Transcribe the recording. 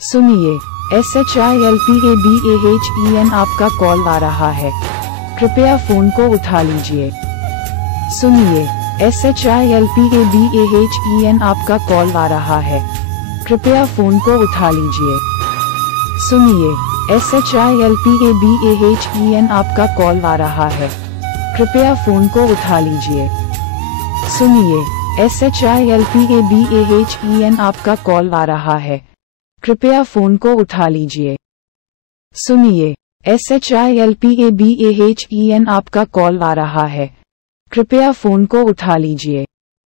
सुनिए, SHILPABAHEN आपका call आ रहा है, कृपया फोन को उठा लीजिए। सुनिए, SHILPABAHEN आपका कॉल आ रहा है, कृपया फोन को उठा लीजिए। सुनिए, SHILPABAHEN आपका कॉल आ रहा है, कृपया फोन को उठा लीजिए। सुनिए, SHILPABAHEN आपका कॉल आ रहा है, कृपया फोन को उठा लीजिए। सुनिए, SHILPABAHEN आपका कॉल आ रहा है, कृपया फोन को उठा लीजिए।